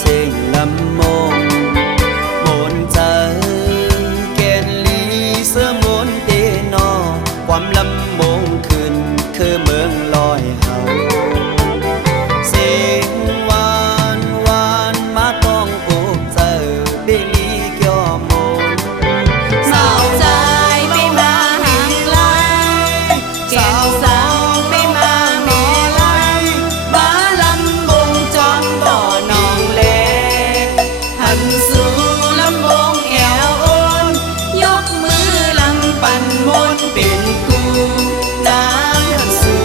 เสียงลำมงมนเจอเกณฑ์ลีเสื้อมนเตนอความลำมงขึ้นคือเมืองลอยเฮาเสียงหวานหวานมาต้องอุกเจอเบลีเกี่ยวมนสาวใจไปมาห่างไกลเกณฑ์สาวไปมาหมอลายมาลำมงจอมต่อนองเล่หันสู่ลำวงแอวโอนยกมือลำปั่นมนเป็นกูน้ำหันสู่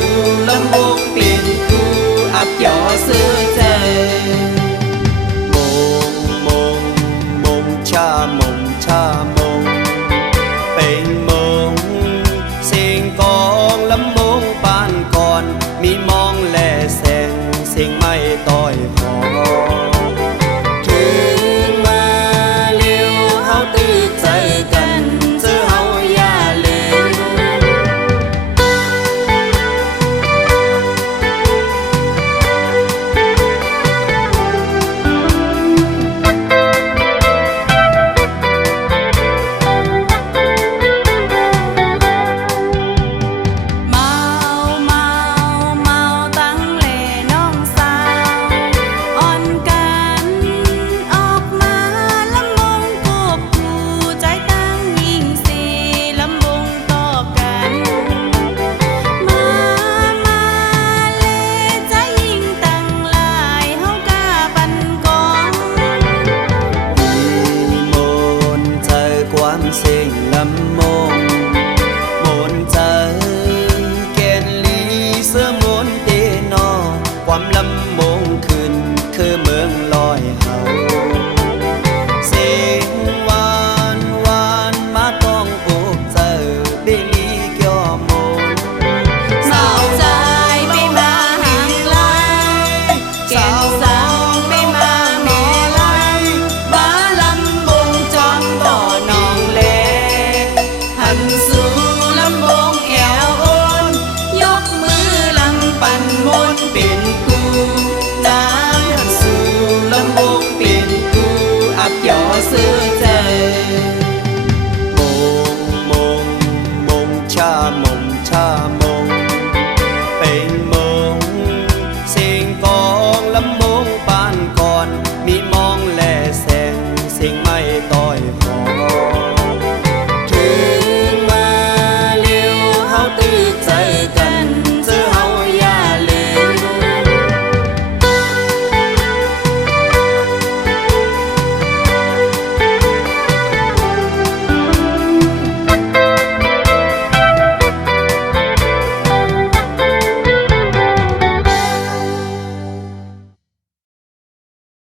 ลำวงเป็นกูอับเกี่ยวเสื้อใจมงมงมงชามงชามงเป็นมงเสียงกองลำมงปานก่อนมีมองแลแสงเสียงไม่ต้อยพอถึงมาเร็วเฮาตื่นใจกันเจอเฮาอย่าลืมเมาเมาเมาตั้งเลน้องสาวอ่อนกันออกมาลำวงกบกูใจตั้งยิ่งสีลำวงต่อกันมาเลใจยิ่งตั้งหลายเฮากะปันกองมนเจอความเสียงลำมงมนเจอเกณฑ์ลีเสื้อมนเตนอความลำมงขึ้นคือเมื